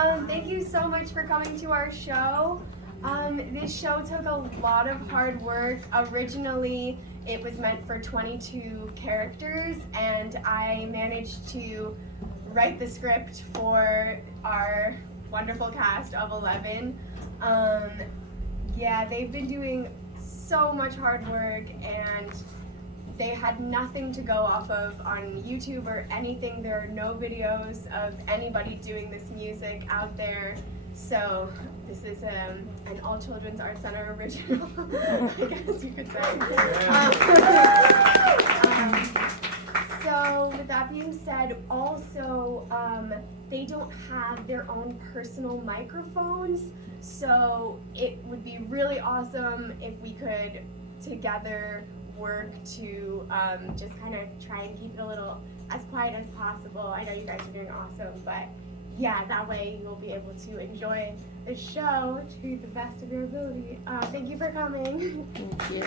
Thank you so much for coming to our show. This show took a lot of hard work. Originally, it was meant for 22 characters, and I managed to write the script for our wonderful cast of 11. Yeah, they've been doing so much hard work, and they had nothing to go off of on YouTube or anything. There are no videos of anybody doing this music out there. So this is an All Children's Art Center original, I guess you could say. So with that being said, also they don't have their own personal microphones. So it would be really awesome if we could together work to just kind of try and keep it a little as quiet as possible. I know you guys are doing awesome, but yeah, that way you'll be able to enjoy the show to the best of your ability. Thank you for coming. Thank you.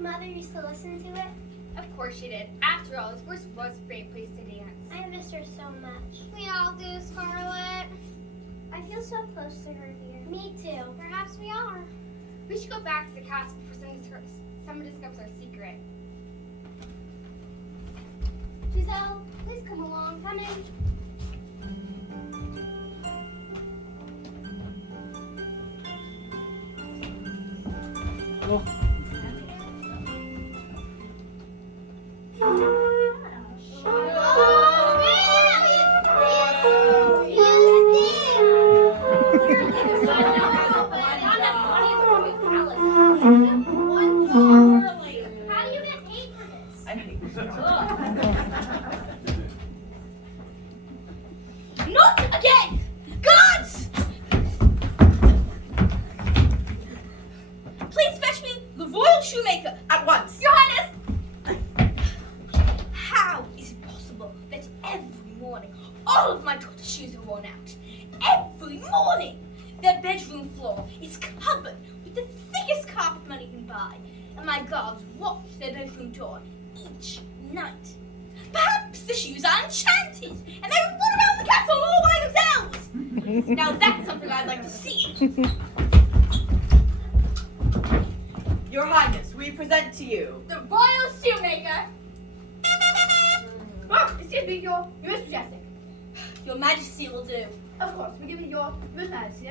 Mother used to listen to it? Of course she did. After all, this was a great place to dance. I miss her so much. We all do, Scarlett. I feel so close to her, dear. Me too. Perhaps we are. We should go back to the castle for someone discovers our secret. Giselle, please come along. Come in. How do you get paid for this? Not again! Guards! Please fetch me the royal shoemaker at once. Your Highness! How is it possible that every morning all of my daughter's shoes are worn out? Every morning! Their bedroom floor is covered with the thickest carpet money can buy, and my guards watch their bedroom door each night. Perhaps the shoes are enchanted, and they run around the castle all by themselves. Now that's something I'd like to see. Your Highness, we present to you. The royal shoemaker. Oh, excuse me, your most majestic. Your Majesty will do. Of course, we give you your most majesty.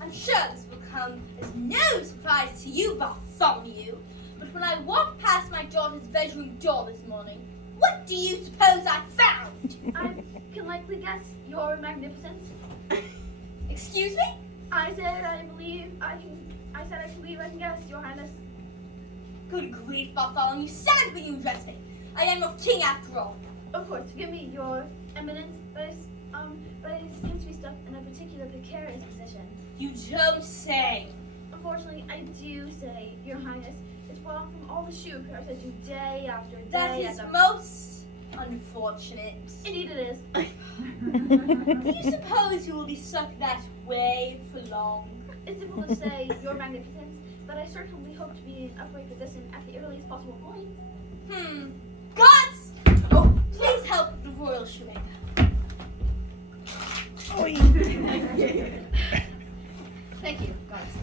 I'm sure this will come as no surprise to you, Bartholomew. But when I walked past my daughter's bedroom door this morning, what do you suppose I found? I can likely guess your magnificence. Excuse me? I said I believe I can guess, your highness. Good grief, Bartholomew, stand when you address me. I am your king after all. Of course, give me your eminence, but it seems to be stuck in a particular precarious position. You don't say. Unfortunately, I do say, your highness, it's brought on from all the shoe repairs I do day after day. That is after... most unfortunate. Indeed it is. Do you suppose you will be stuck that way for long? It's difficult to say, your magnificence, but I certainly hope to be in upright position at the earliest possible point. Guards! Oh, please help the royal shoemaker. Thank you, guys.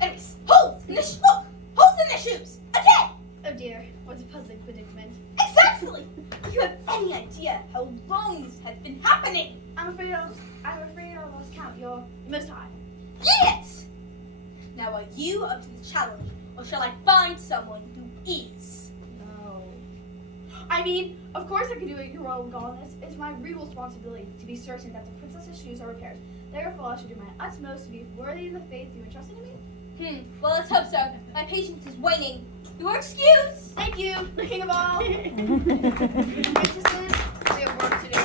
Anyways, holes in the holes in their shoes! Again! Oh dear, what a puzzling predicament. Exactly! Do you have any idea how long this has been happening? I'm afraid I lost count, your most high. Yes! Now are you up to the challenge, or shall I find someone who is? No. I mean, of course I can do it, your royal godness. It's my regal responsibility to be certain that the princess's shoes are repaired. Therefore, I should do my utmost to be worthy of the faith you entrusted in me. Well, let's hope so. My patience is waning. You are excused! Thank you, the king of all. Princesses, we have work to do.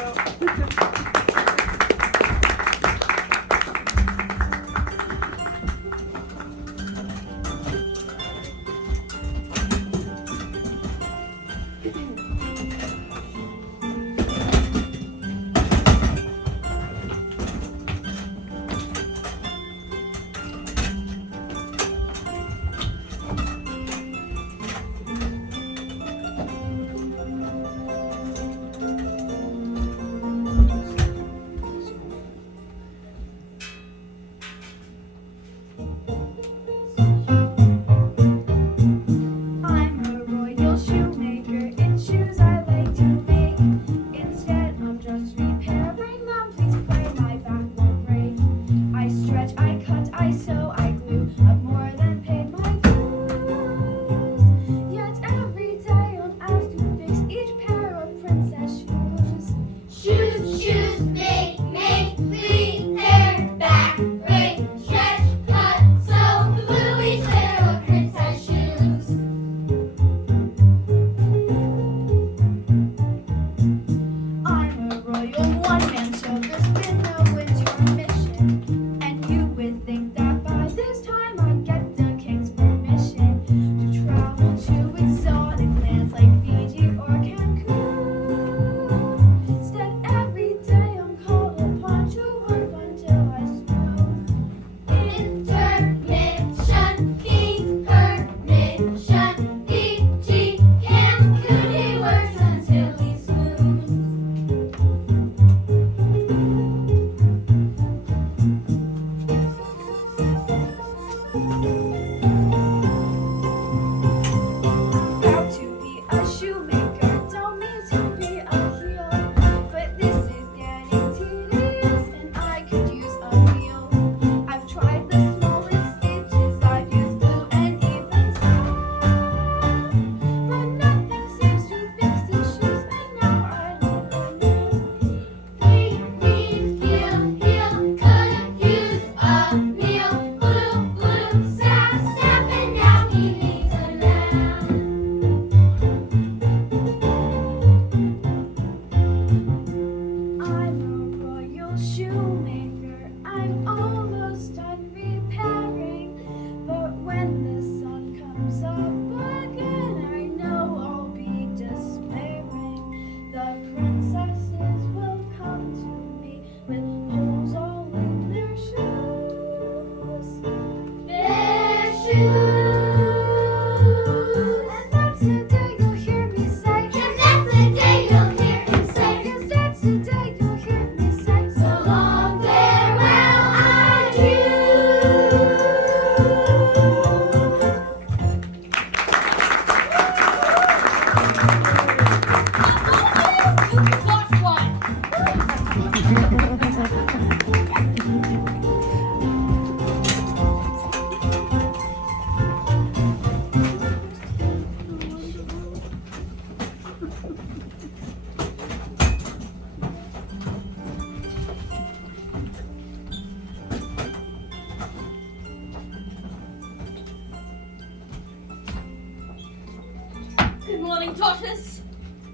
morning, daughters.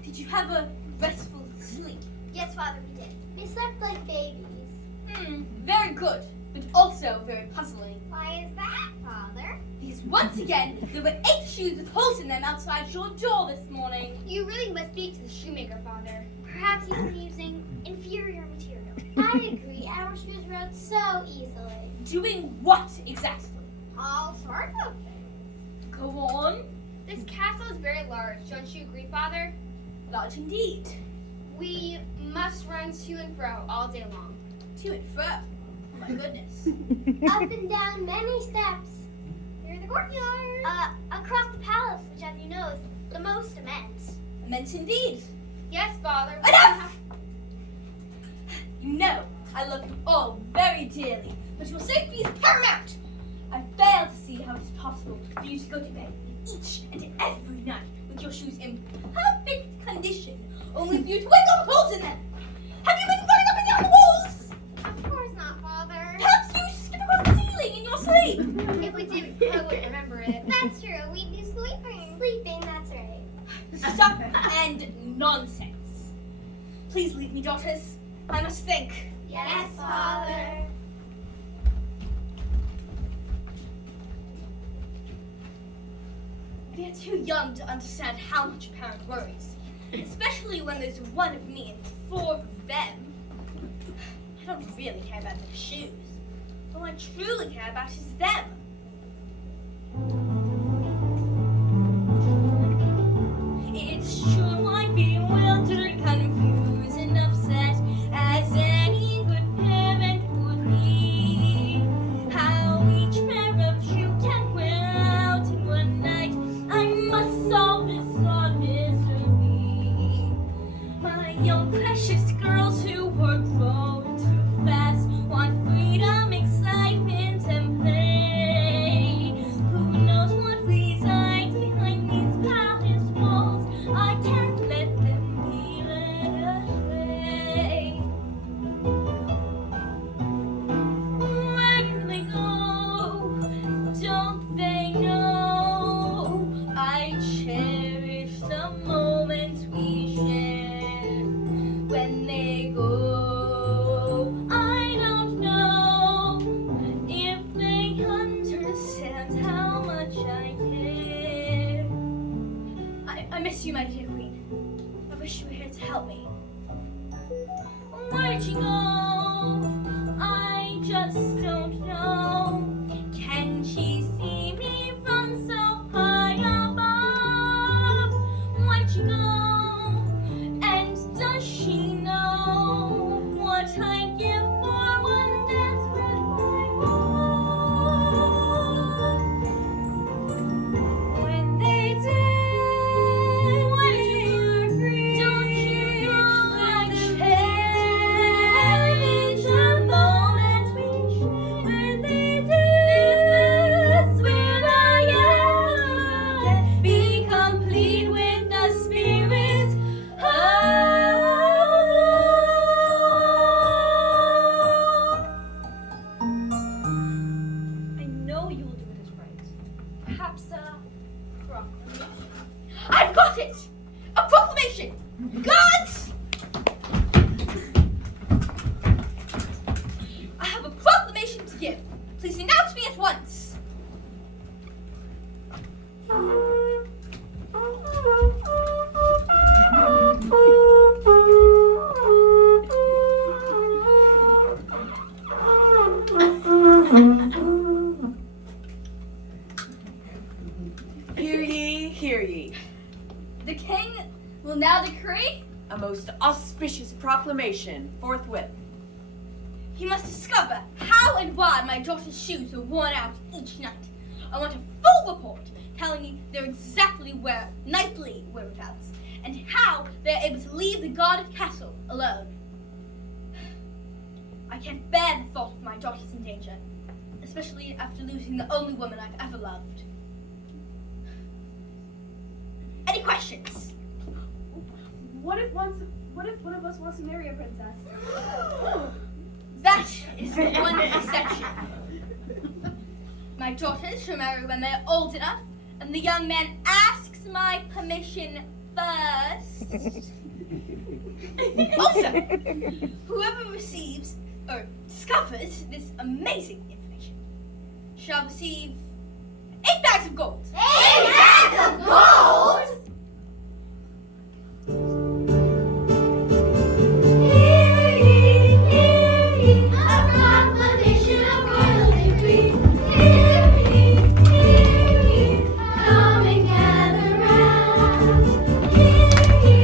Did you have a restful sleep? Yes, Father, we did. We slept like babies. Very good, but also very puzzling. Why is that, Father? Because once again, there were 8 shoes with holes in them outside your door this morning. You really must speak to the shoemaker, Father. Perhaps he's been using inferior material. I agree. Our shoes rot so easily. Doing what exactly? All sorts of things. Go on. This castle is very large. Don't you agree, Father? Large indeed. We must run to and fro all day long. To and fro. Oh my goodness. Up and down many steps. Through the courtyard. Across the palace, which, as you know, is the most immense. Immense indeed. Yes, Father. Enough! You know, I love you all very dearly, but your safety is paramount. I fail to see how it is possible for you to go to bed each and every night with your shoes in perfect condition, only for you to wake up with holes in them. Have you been running up and down the walls? Of course not, Father. Perhaps you skip across the ceiling in your sleep. If we did, I wouldn't remember it. That's true. We'd be sleeping. Sleeping, that's right. Stop and nonsense. Please leave me, daughters. I must think. Yes, Father. They're too young to understand how much a parent worries, especially when there's one of me and 4 of them. I don't really care about their shoes. All I truly care about is them. It's true I'm bewildered, confused, and upset, as any good parent would be. How each pair of shoes can wear out in one night, I must solve this odd mystery. My young precious girls who were growing too fast want freedom, excitement, and play. Who knows what resides behind these palace walls? I can't let them be led astray. Where do they go? Don't they know? I cherish the moments we share. When they go, I don't know if they understand how much I care. I miss you, my dear queen. I wish you were here to help me. Where'd you go? I just don't know. Can she see me from so high above? Where'd you go? And does she know what I'd give for one dance with my love? When they did, when you were free, don't you know I cherish the moment we shared? When they did, will I ever be complete with the spirit of love? I know you will do it as right. Perhaps a proclamation. I've got it! A proclamation! Guards! I have a proclamation to give. Please announce me at once. Hear ye, hear ye. The king will now decree A most auspicious proclamation forthwith. he must discover how and why my daughter's shoes are worn out each night. I want a full report telling me their nightly whereabouts and how they're able to leave the guarded castle alone. I can't bear the thought of my daughter's in danger, especially after losing the only woman I've ever loved. Any questions? What if one of us wants to marry a princess? That is the one exception. My daughters shall marry when they're old enough, and the young man asks my permission first. Also, Whoever receives or discovers this amazing information shall receive 8 bags of gold. 8 bags of gold? Hear ye, a proclamation of royal decree. Hear ye, come and gather round. Hear ye,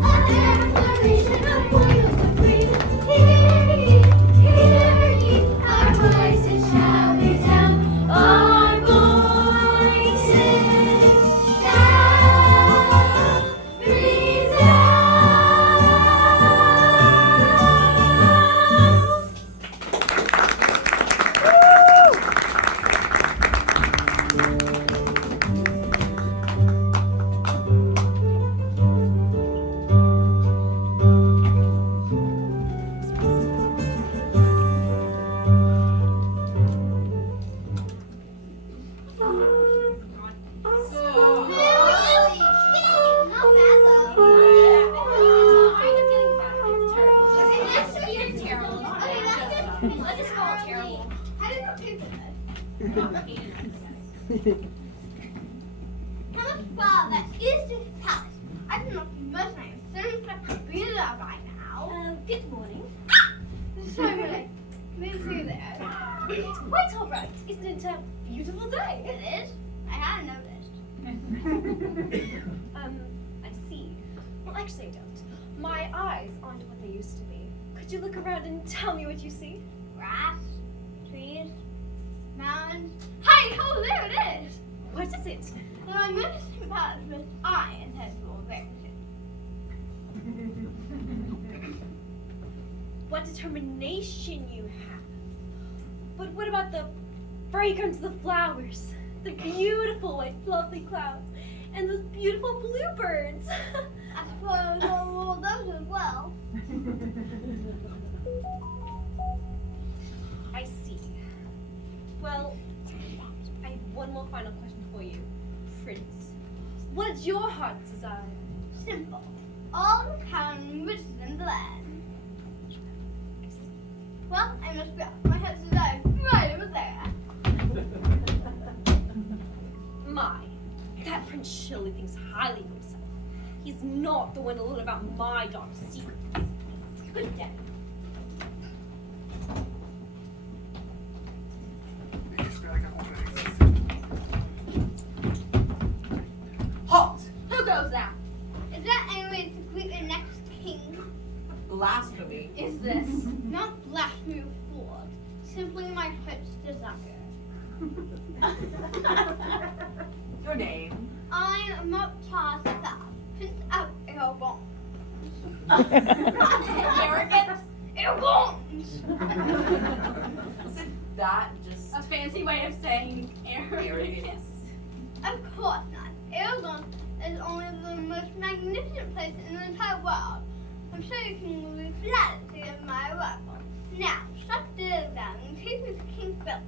a declaration of royal decree. Hear ye, our voices shall resound. Our voices shall resound. Let's just call it terrible. Father, is this palace? I don't know if you must know. Since I be there by now. Good morning. Sorry, but maybe see you there. It's quite all right. Isn't it a beautiful day? It is? I hadn't noticed. I see. Well, actually, I don't. My eyes aren't what they used to be. Could you look around and tell me what you see? Grass, trees, mountains. Hi, oh, there it is. What is it? The magnificent palace which I intend to visit. What determination you have. But what about the fragrance of the flowers, the beautiful white fluffy clouds, and those beautiful bluebirds? I suppose all those as well. I see. Well, I have one more final question for you, Prince. What is your heart's desire? Simple. All the town and riches in the land. Well, I must go. My head's desire right over there. My, that prince surely thinks highly of himself. He's not the one to learn about my daughter's secrets. Good day. halt! Who goes out? Is that any way to greet the next king? Blasphemy. Is this? Not blasphemy or fraud. Simply my heart's desire. Your name? I am not tossed up. Prince of Aragon. Arrogance? Aragons! Isn't that just A fancy way of saying arrogance. arrogance? Of course not. Aragon is only the most magnificent place in the entire world. I'm sure you can be flattered to hear my arrival. Now, shut the door down and take me to King's Belt.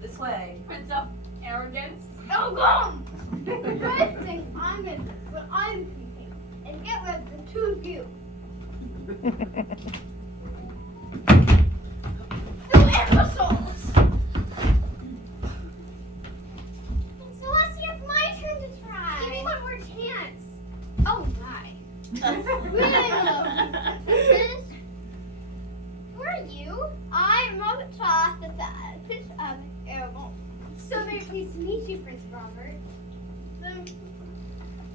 This way. Prince of arrogance. Aragon! The first thing I'm going to do when I'm king is get rid of the two of you. You imbeciles! Celestia, it's my turn to try. Give me one more chance. Oh my. Really low. Princess? Who are you? I'm Robert Charles III, Prince of Aragon. So very pleased to meet you, Prince Robert.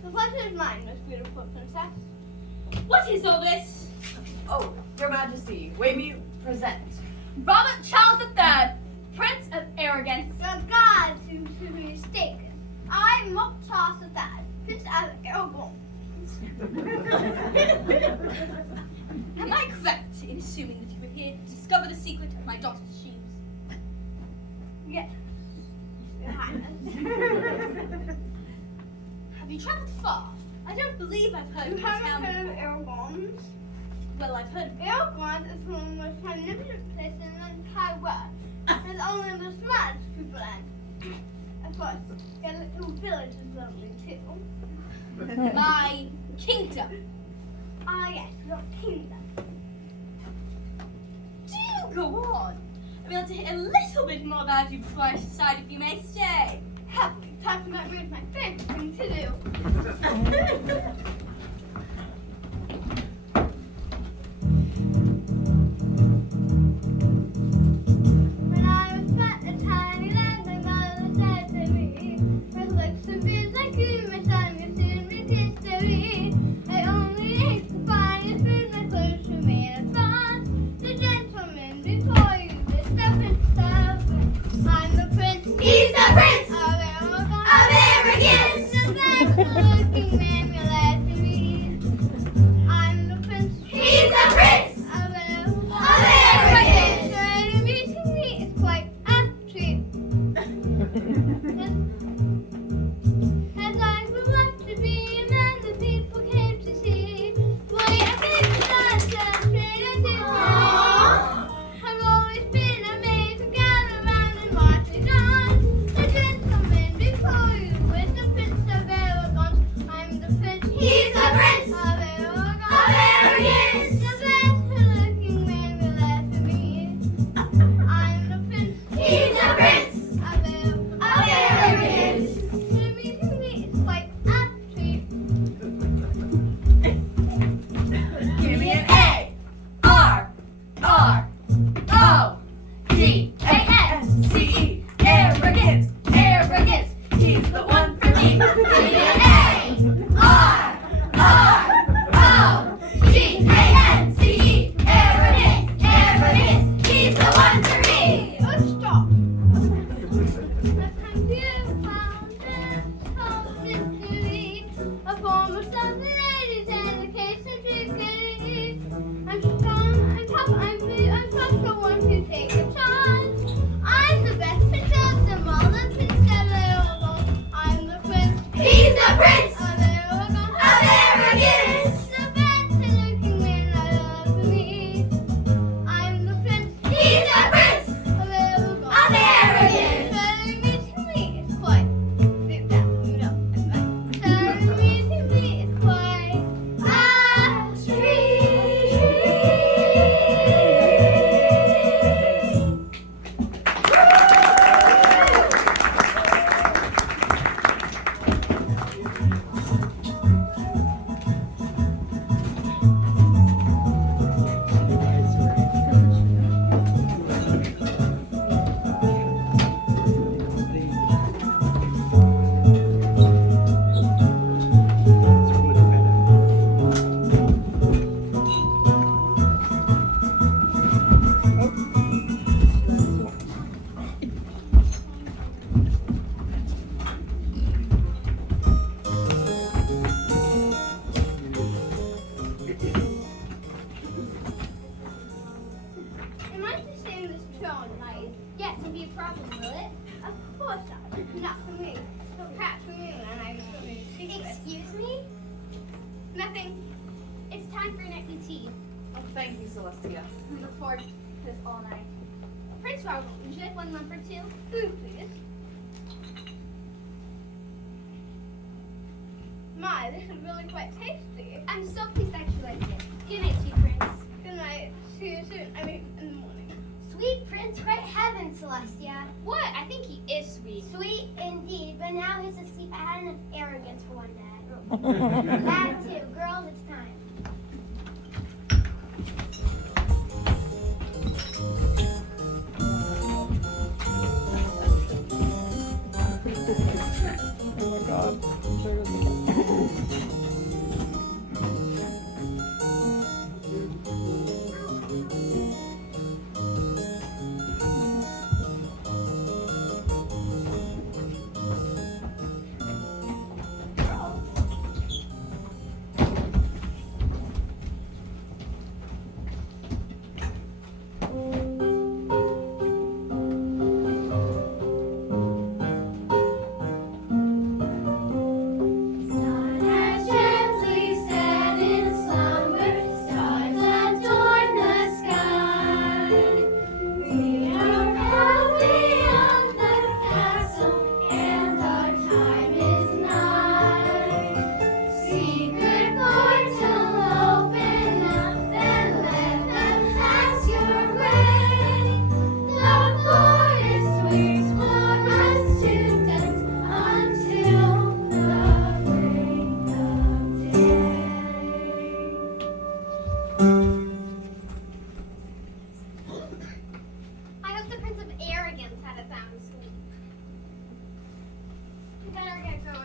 The pleasure is mine, most beautiful princess. What is all this? Oh, Your Majesty, may we present? Robert Charles III, Prince of Arrogance. The gods seem to be mistaken. I'm Robert Charles III, Prince of Aragon. Am I correct in assuming that you were here to discover the secret of my daughter's shoes? Yes, Your Highness. Have you traveled far? I don't believe I've heard You of this town haven't heard of before. Aragons? Well, I've heard of Aragon is one of the most magnificent places in the entire world. There's only the smartest people in. A Of course, your little village is lovely too. My kingdom. Ah, yes, your kingdom. Do go on. I'd like to hear a little bit more about you before I decide if you may stay. Happily, talking about me is my favorite thing to do. When I was but a tiny lad, my mother said to me, "With looks and beards like you, my son, you'll soon be history." I only ate the finest food, my clothes were made of bronze. The gentleman before you is the prince of. I'm the prince. He's the prince of arrogance. The best-looking man you'll ever meet. I'm the prince. He's the prince of arrogance. Trying to meeting me is quite a treat. As I grew up to be a man, the people came to see. Boy, I think that's a straight different. I've always been amazed to gather round and watch it on. The gentleman before you is the prince of arrogance. I'm the prince. He's the prince of arrogance. The best-looking man you'll ever meet. I'm the prince. He's the prince of arrogance. To meeting me is quite a treat. Give me an A, R, R, O, G, A, N, C, E. Arrogance, arrogance. He's the one for me. Give me an A, R, R, O, G, A, N, C, E. Arrogance, arrogance. He's the one for me. Oh, stop. But I'm you found this whole mystery. A form of some lady's education trickery. I'm strong, I'm tough, I'm blue, I'm tough for one to take a chance. I'm the best prince of them all, the prince of arrogance. I'm the prince. He's the prince Of arrogance. of arrogance. The best-looking man I love to meet. I'm the prince. He's the prince Of arrogance. of arrogance. Trying meeting me is quite sit down, you know, and like trying meeting me is quite a treat. Am I just saying this tone night? Yes, it'll be a problem, will it? Of course not. Not for me. Perhaps for you, and I'm Excuse me? Nothing. It's time for nightly tea. Oh, thank you, Celestia. We look forward to this all night. Prince Marvel, would you like one lump or two? Food, please. My, this is really quite tasty. I'm so pleased that you like it. Good night, sweet prince. Good night. See you soon. I mean, in the morning. Sweet Prince, great heaven, Celestia. What? I think he is sweet. Sweet indeed, but now he's asleep. I had enough arrogance for one day. That too. Girls, it's time.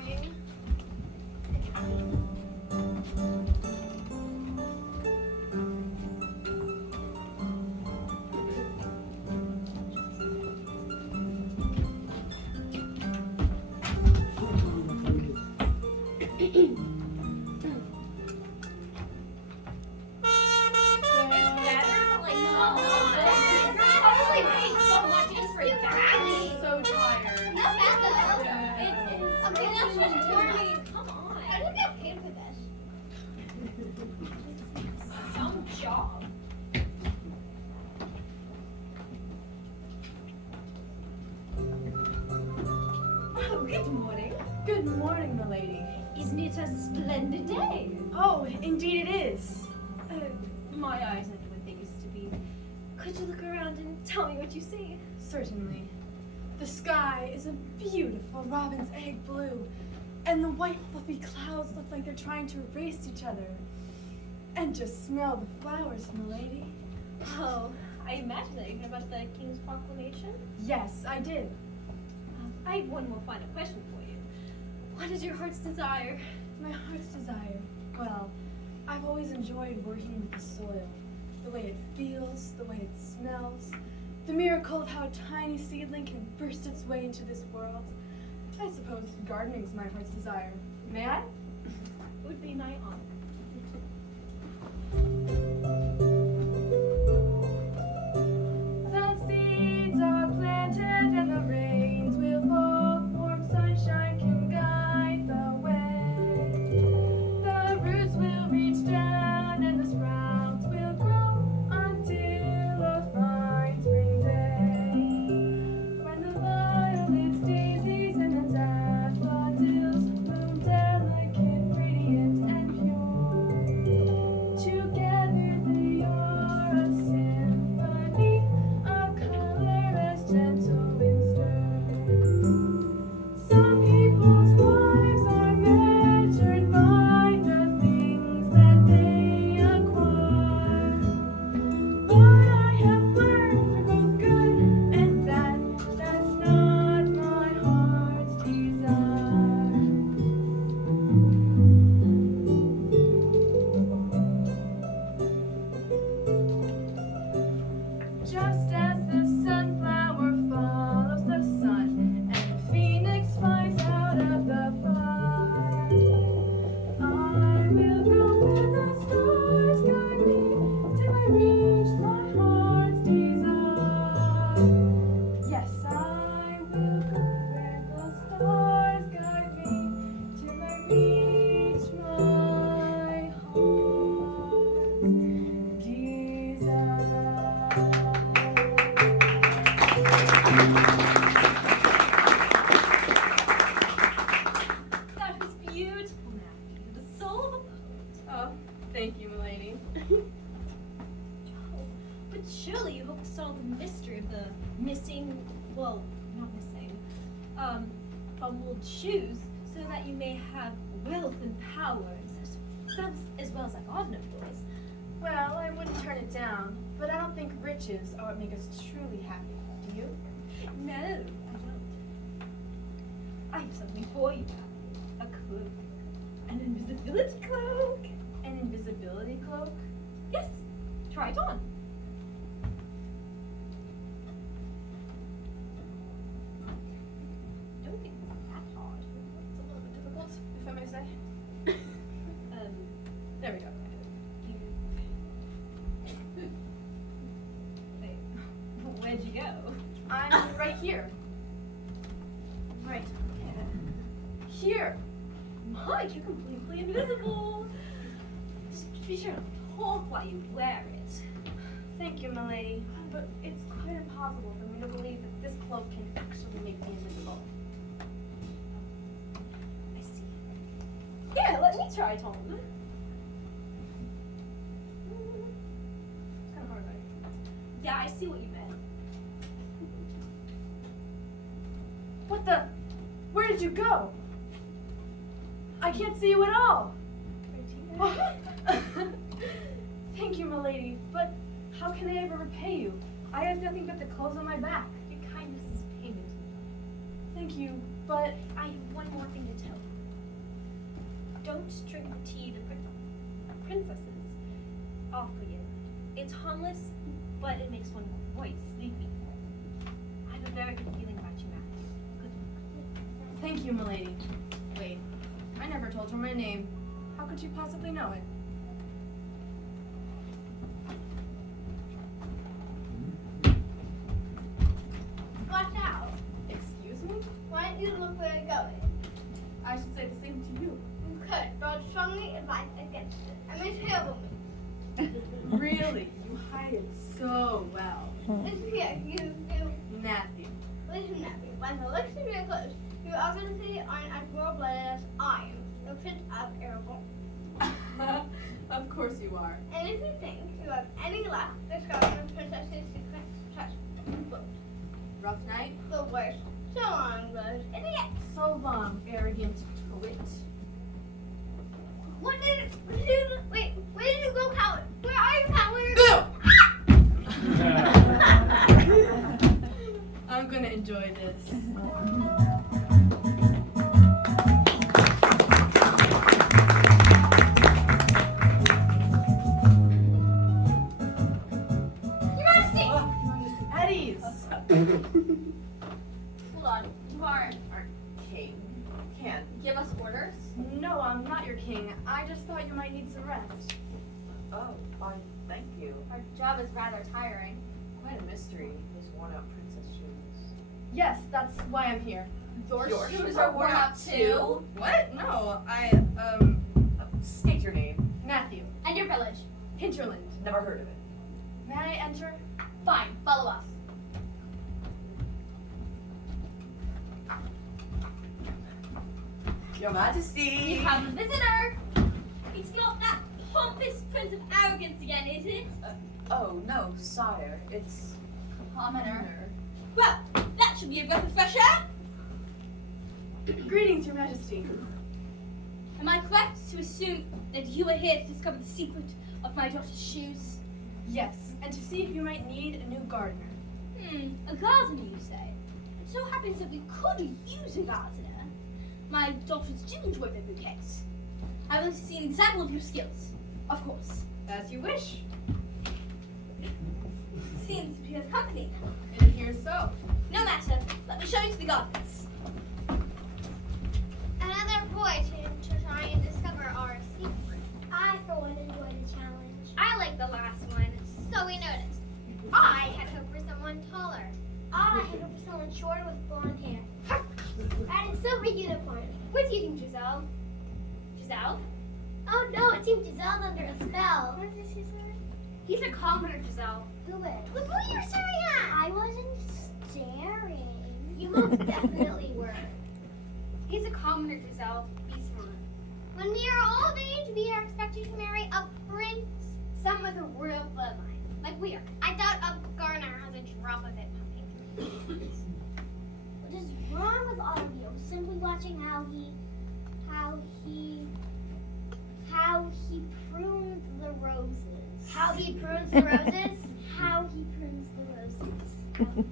morning. So tired. Not bad though. Yeah. Okay, that's just morning. Come on. I didn't get paid for this. Some job. Oh, good morning. Good morning, milady. Isn't it a splendid day? Oh, indeed it is. My eyes aren't what they used to be. Could you look around and tell me what you see? Certainly. The sky is a beautiful robin's egg blue, and the white fluffy clouds look like they're trying to erase each other. And just smell the flowers, milady. Oh, I imagine that you heard about the King's Proclamation. Yes, I did. I have one more final question for you. What is your heart's desire? My heart's desire. Well, I've always enjoyed working with the soil. The way it feels, the way it smells, the miracle of how a tiny seedling can burst its way into this world. I suppose gardening's my heart's desire. May I? It would be my honor. The seeds are planted and the rains will fall. Warm sunshine can guide the way. The roots will reach down and the sprouts will grow until a fine spring day. When the violets, daisies, and the daffodils bloom delicate, radiant, and pure. Together they are a symphony, a color as gentle in stir. Some people's lives are measured by the things that they acquire. But I have learned they're both good and bad. That's not my heart's desire. Just as the sunflower follows the sun and the phoenix flies out of the fire, I will go where the stars guide me till I reach my heart's desire. Yes, I will go where the stars guide me till I reach my heart's desire. That was beautiful, Matthew. The soul of a poet. Oh, thank you, milady. But surely you hope to solve the mystery of the missing, well, not missing, fumbled shoes so that you may have wealth and power as well as a garden, of course. Well, I wouldn't turn it down, but I don't think riches are what make us truly happy. Do you? No, I don't. I have something for you, Matthew. A cloak. An invisibility cloak. An invisibility cloak? Yes, try it on. Don't think it's that hard. It's a little bit difficult, if I may say. There we go. Wait, where'd you go? I'm right here. Right. Here. Mike, you're completely invisible. Just be sure to talk while you wear it. Thank you, milady. But it's quite impossible for me to believe that this cloak can actually make me invisible. I see. Yeah, let me try it on. It's kind of hard, right? Yeah, I see what you meant. What the? Where did you go? I can't see you at all. Thank you, milady, but how can I ever repay you? I have nothing but the clothes on my back. Your kindness is payment. Thank you, but I have one more thing to tell you. don't drink the tea the princesses offer you. It's harmless, but it makes one quite sleepy. I have a very good feeling about you, Matthew. Good luck. Thank you, milady. Wait, I never told her my name. How could she possibly know it? Watch out. Excuse me? Why don't you look where you're going? I should say the same to you. You could, but I'll strongly advise against it. I'm a terrible Really? You hide it so well. Listen here, you. Matthew. Listen, Nappy. When the looks are very close, you obviously aren't as well-blooded as I am. The Prince of Aragon. Of course you are. And if you think you have any luck discovering the princess's secret touch, Rough night? the worst. So long, those idiots. So long, arrogant twit. What did you do? Wait, where did you go, coward? Where are you, coward? I'm gonna enjoy this. Your Majesty! Eddie's! Hold on. You aren't our king. Can't give us orders? No, I'm not your king. I just thought you might need some rest. Oh, why, thank you. Our job is rather tiring. Quite a mystery, those worn-out princess shoes. Yes, that's why I'm here. Your shoes are worn out too? What? No, State your name. Matthew. And your village. Hinterland. Never heard of it. May I enter? Fine, follow us. Your Majesty! We have a visitor. It's not that pompous Prince of Arrogance again, is it? Oh, no, sire. It's commoner. Well, that should be a breath of fresh air. Greetings, Your Majesty. Am I correct to assume that you are here to discover the secret of my daughter's shoes? Yes, and to see if you might need a new gardener. A gardener, you say? It so happens that we could use a gardener. My daughters do enjoy their bouquets. I want to see an example of your skills. Of course. As you wish. Seems we have company. It appears so. No matter. Let me show you to the gardens. Another boy to try and discover our secret. I, for one, enjoy the challenge. I like the last one, so we noticed. I had hoped for someone taller. I had hoped for someone shorter with blonde hair. And a silver unicorn. What do you think, Giselle? Giselle? Oh no, it seems Giselle's under a spell. What did she say? He's a commoner, Giselle. Who is? Look who you're staring at! I wasn't staring. You most definitely were. He's a commoner, Giselle. Be smart. When we are all of age, we are expected to marry a prince. Some with a royal bloodline. Like we are. I doubt a gardener has a drop of it pumping. What is wrong with all of you? I'm simply watching how he prunes the roses. How he prunes the roses? How he prunes the roses.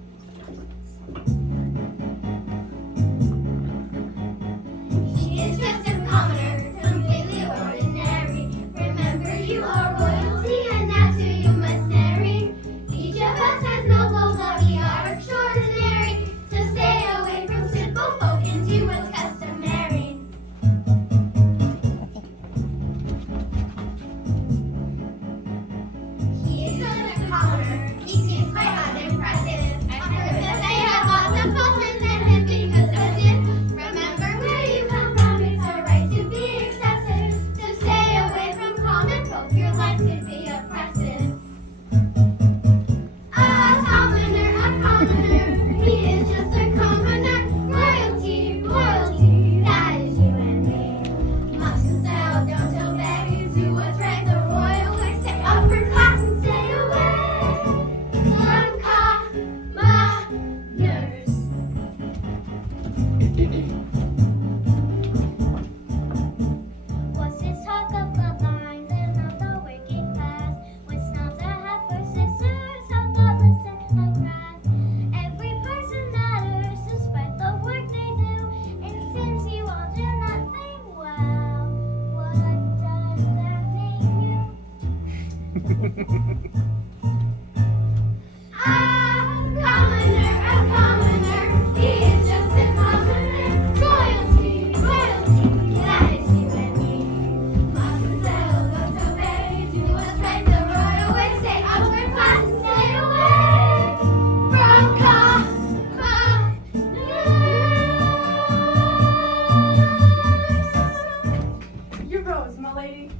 He is just a commoner, completely ordinary. Remember, you are royalty, and that's who you must marry. Each of us has noble love, we are extraordinary. So stay away from simple folk and do what's customary. He is just a commoner, he seems quite unimpressive. I've heard that they have lots of faults and then be possessive. Remember where you come from, it's alright to be excessive. So stay away from common folk, your life could be oppressive. A commoner, he is just a commoner. Royalty, royalty, that is you and me. Mustn't sell, don't obey, do what's right the royal way. Stay upper class and stay away from commoners. What's this talk of bloodlines and of the working class? What's not to have for sisters, how thoughtless and crass? Every person matters despite the work they do. And since you all do nothing well, He's just a commoner. Royalty, royalty, that is you and me. Mademoiselle, don't obey. Do what's right the royal way. Stay upward class and stay away from commoners. Your rose, my lady.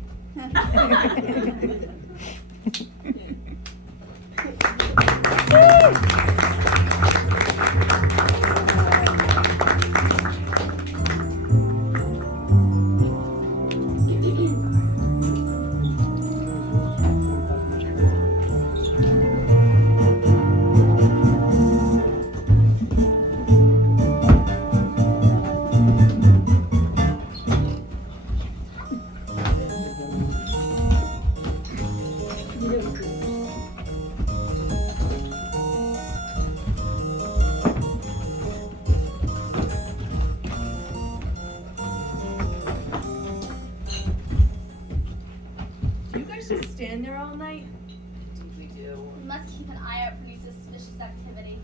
Do you guys just stand there all night? We do. We must keep an eye out for any suspicious activity.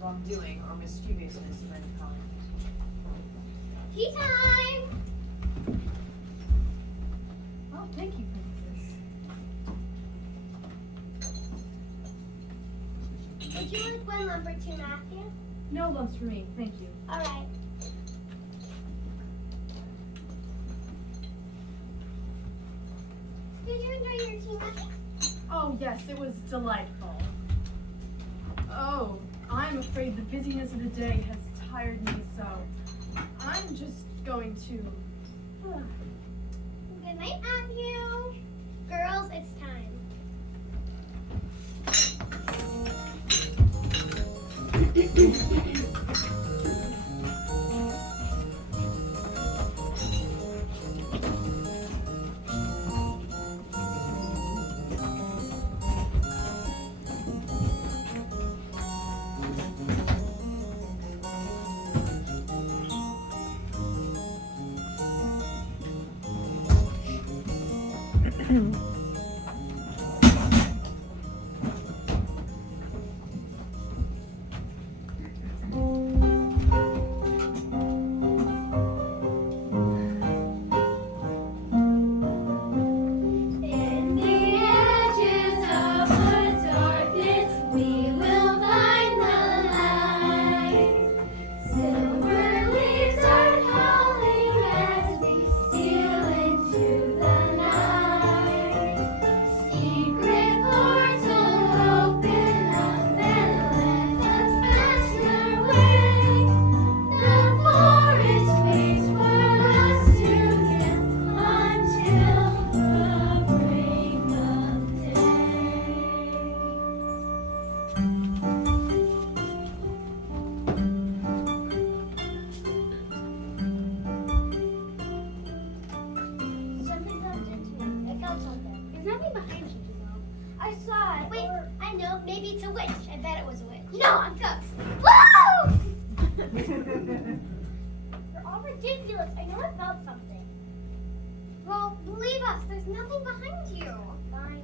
Wrongdoing or mischievousness of any kind. Tea time! Oh, thank you, princess. Would you like one lumber too, Matthew? No lumps for me, thank you. Alright. Did you enjoy your tea, Matthew? Oh, yes, it was delightful. Oh, I'm afraid the busyness of the day has tired me, so I'm just going to. Good night, Matthew. Girls, it's time. In the edges of the darkness, we will find the light. Silver leaves are calling as we steal into the night. Secret portal open up and let us pass your way. The forest waits for us to get until the break of day. Something bumped into me. I felt something. There's nothing behind you, Giselle. I saw it. Wait, I know. Maybe it's a witch. I bet it was a witch. No, I'm ghost. Woo! You're all ridiculous. I know I felt something. Well, believe us. There's nothing behind you. Fine.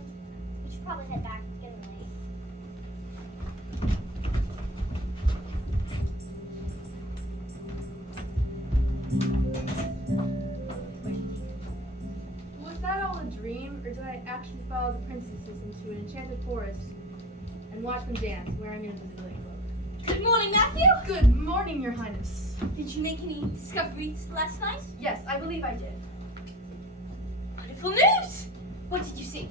We should probably head back. It's getting late. Was that all a dream, or did I actually follow the princesses into an enchanted forest and watch them dance wearing an invisibility cloak? Good morning, Matthew. Good morning, Your Highness. Did you make any discoveries last night? Yes, I believe I did. Wonderful news! What did you see?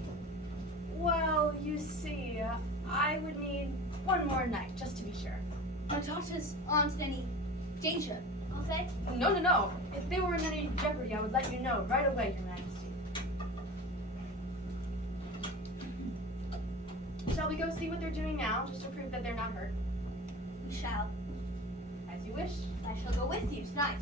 Well, you see, I would need one more night, just to be sure. Our daughters aren't in any danger, are they? No. If they were in any jeopardy, I would let you know right away, Your Majesty. Shall we go see what they're doing now, just to prove that they're not hurt? We shall. As you wish. I shall go with you tonight.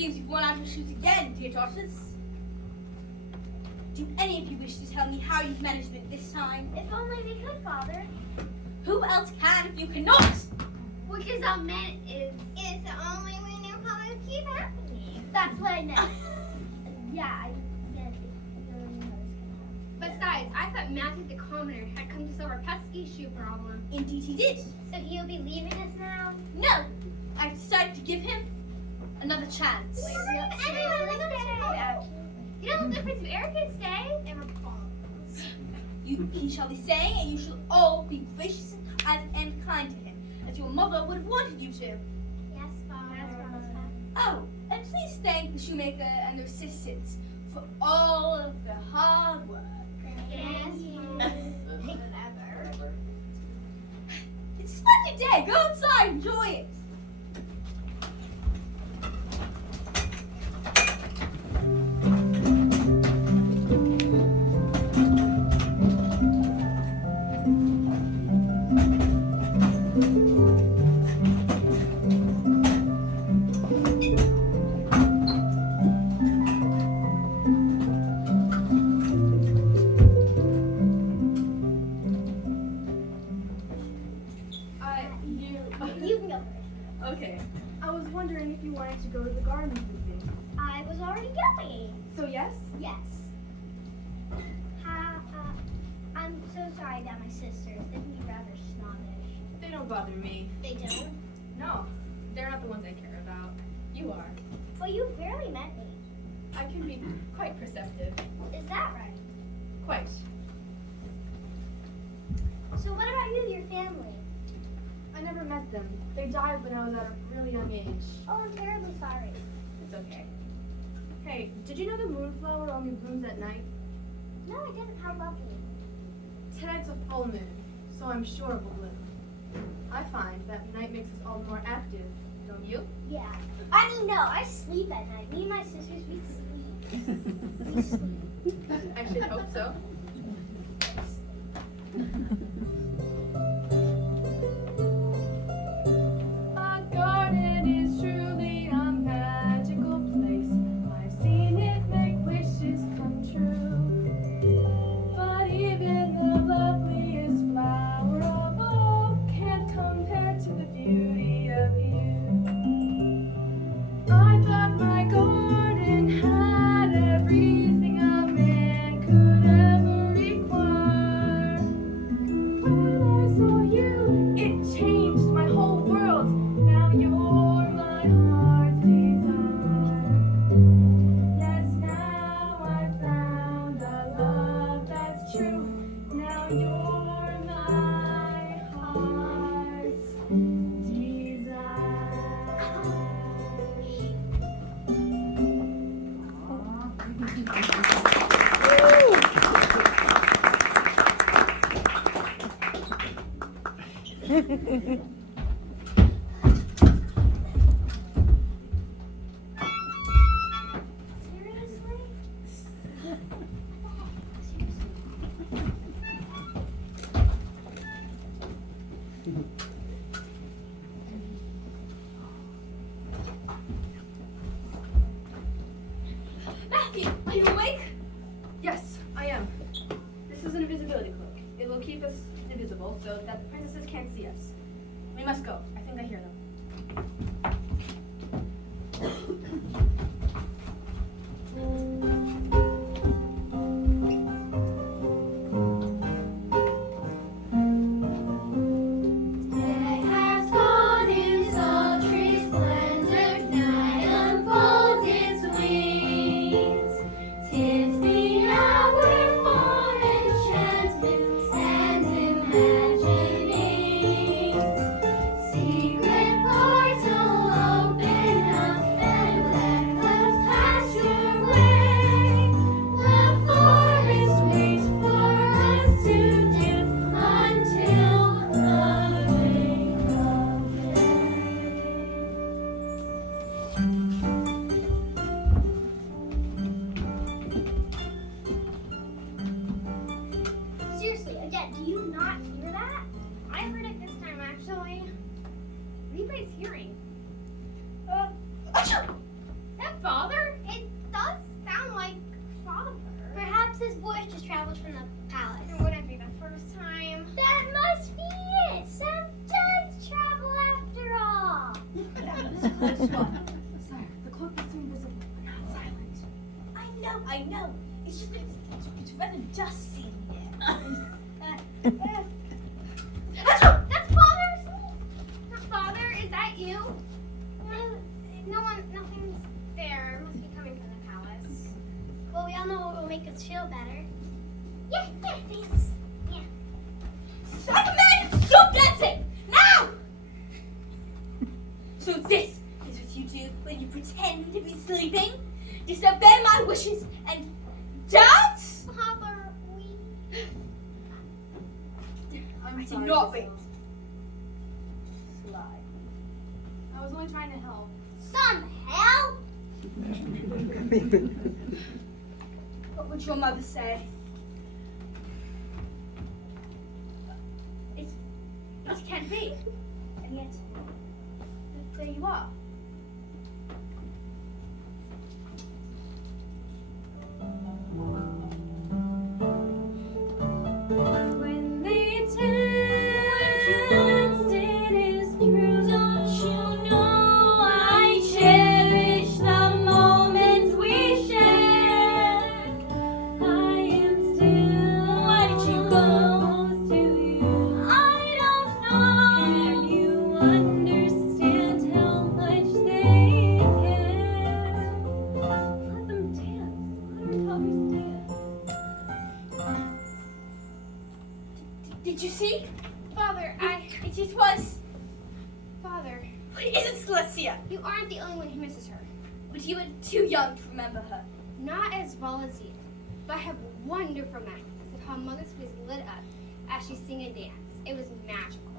seems you've worn out your shoes again, dear tortoise. Do any of you wish to tell me how you've managed it this time? If only we could, Father. Who else can if you cannot? Which is a man is. It's only we knew how it would keep happening. That's what I meant. Yeah, I get it. Besides, I thought Matthew the Commoner had come to solve our pesky shoe problem. Indeed he did. So he'll be leaving us now? No, I've decided to give him another chance. You don't look the Prince of Air can stay. He shall be staying, and you shall all be gracious and kind to him, as your mother would have wanted you to. Yes, Father. Oh, and please thank the shoemaker and their assistants for all of their hard work. Yes, Whatever. It's a splendid day. Go outside, enjoy it. You can go first. Okay. I was wondering if you wanted to go to the gardens with me. I was already going. So yes? Yes. I'm so sorry about my sisters. They can be rather snobbish. They don't bother me. They don't? No, they're not the ones I care about. You are. Well, you barely met me. I can be quite perceptive. Is that right? Quite. So what about you and your family? I never met them. They died when I was at a really young age. Oh, I'm terribly sorry. It's okay. Hey, did you know the moonflower only blooms at night? No, I didn't. How lovely. Tonight's a full moon, so I'm sure it will bloom. I find that night makes us all more active, don't you? Yeah. I mean, no, I sleep at night. Me and my sisters, we sleep. We sleep. I should hope so. A garden is truly a magical place. I've seen it make wishes come true. But even the loveliest flower of all can't compare to the beauty of you. I thought my garden had everything a man could ever require. When I saw you, it changed my whole world. Now you're my heart's desire. Yes, now I found a love that's true. Now you're my heart's desire. Seriously? Matthew, are you awake? Yes, I am. This is an invisibility cloak. It will keep us invisible so that the princesses can't see us. We must go. I think I hear them. Day has gone in sultry splendor, night unfolds its wings. 'Tis Close one. Sire, the cloak makes me invisible, but not silent. I know. It's just that it's rather dusty in here. That's Father! Father, is that you? Nothing's there. It must be coming from the palace. Well, we all know what will make us feel better. Yeah, thanks. Yeah. So I command you to stop dancing! Now! So this is what you do when you pretend to be sleeping? Disobey my wishes and dance? Father, I did not wait. I was only trying to help. Some help! What would your mother say? It can't be. And yet, there you are. When they danced, it is true. Don't you know I cherish the moments we shared? I am still. Why did you go to you? I don't know. Can you understand how much they care? Let them dance. Let our daughters dance. Did you see? Father, It was. Father, What is it, Celestia? you aren't the only one who misses her. But you were too young to remember her. Not as well as you, but I have wonderful memories of how Mother's face lit up as she sang and danced. It was magical.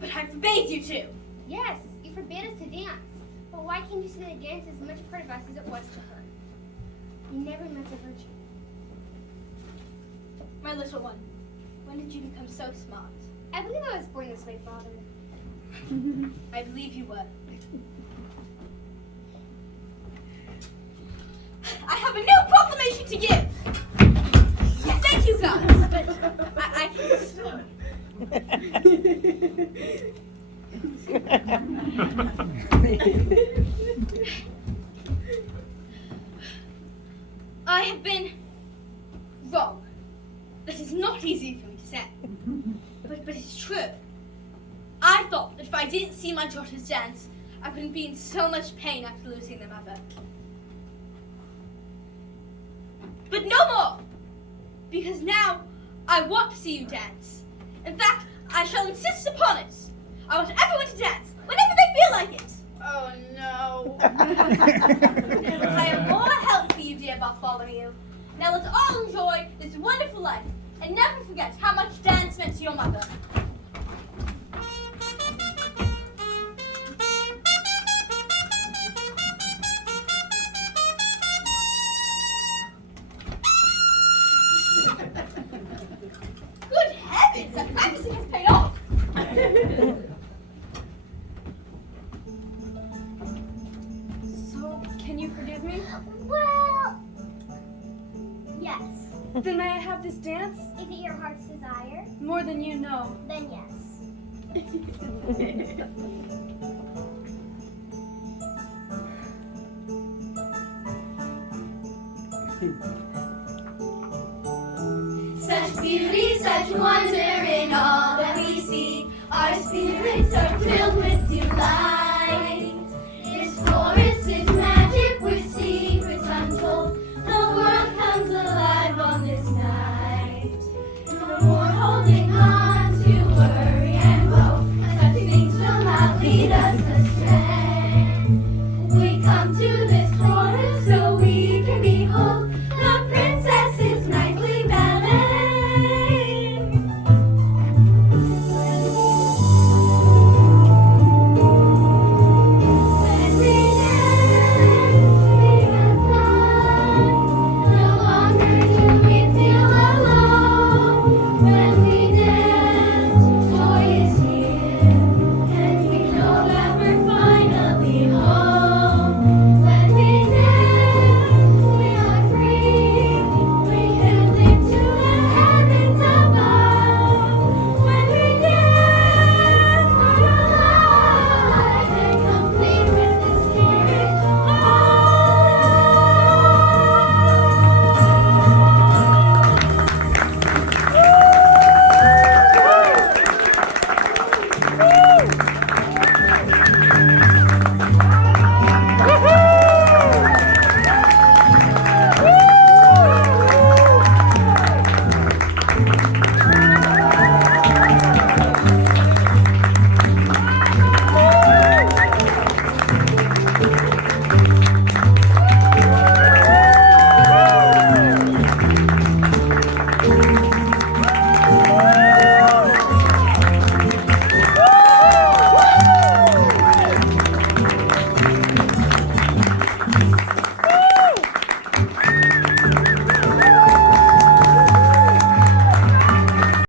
But I forbade you to. Yes, you forbade us to dance. But why can't you see that dance is as much a part of us as it was to her? You never meant to hurt you. My little one, when did you become so smart? I believe I was born this way, Father. I believe you were. I have a new proclamation to give. Thank you, guys. But I I have been wrong. That is not easy for me to say. But it's true. I thought that if I didn't see my daughters dance, I wouldn't be in so much pain after losing their mother. But no more! Because now I want to see you dance. In fact, I shall insist upon it. I want everyone to dance whenever they feel like it. Oh no. I have more help for you, dear Bartholomew. Now let's all enjoy this wonderful life and never forget how much dance meant to your mother. Good heavens, that practicing has paid off. So, can you forgive me? Well, yes. Then may I have this dance? Is it your heart's desire? More than you know. Then yes. Such beauty, such wonder in all that we see. Our spirits are filled with delight.